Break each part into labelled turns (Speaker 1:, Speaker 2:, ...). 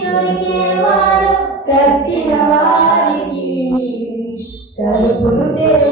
Speaker 1: దొరికేవాడు తక్కిన వారికి తలుపులు తెరు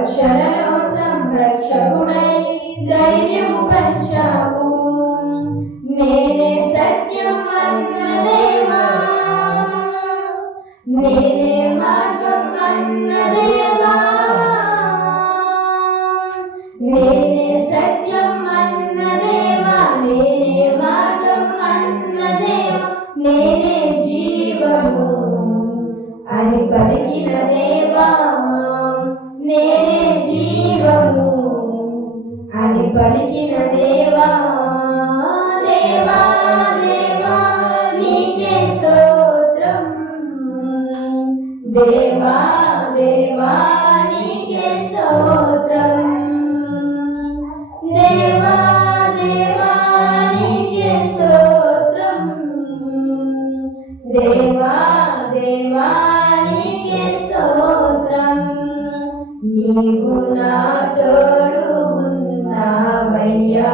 Speaker 1: రక్షణలో సంరక్షకుడై ధైర్యం పంచావు. దేవా దేవా నీకే స్తోత్రం దేవా దేవా నీకే స్తోత్రం దేవా దేవా నీకే స్తోత్రం నీవు నా తోడు ఉన్నావయ్యా.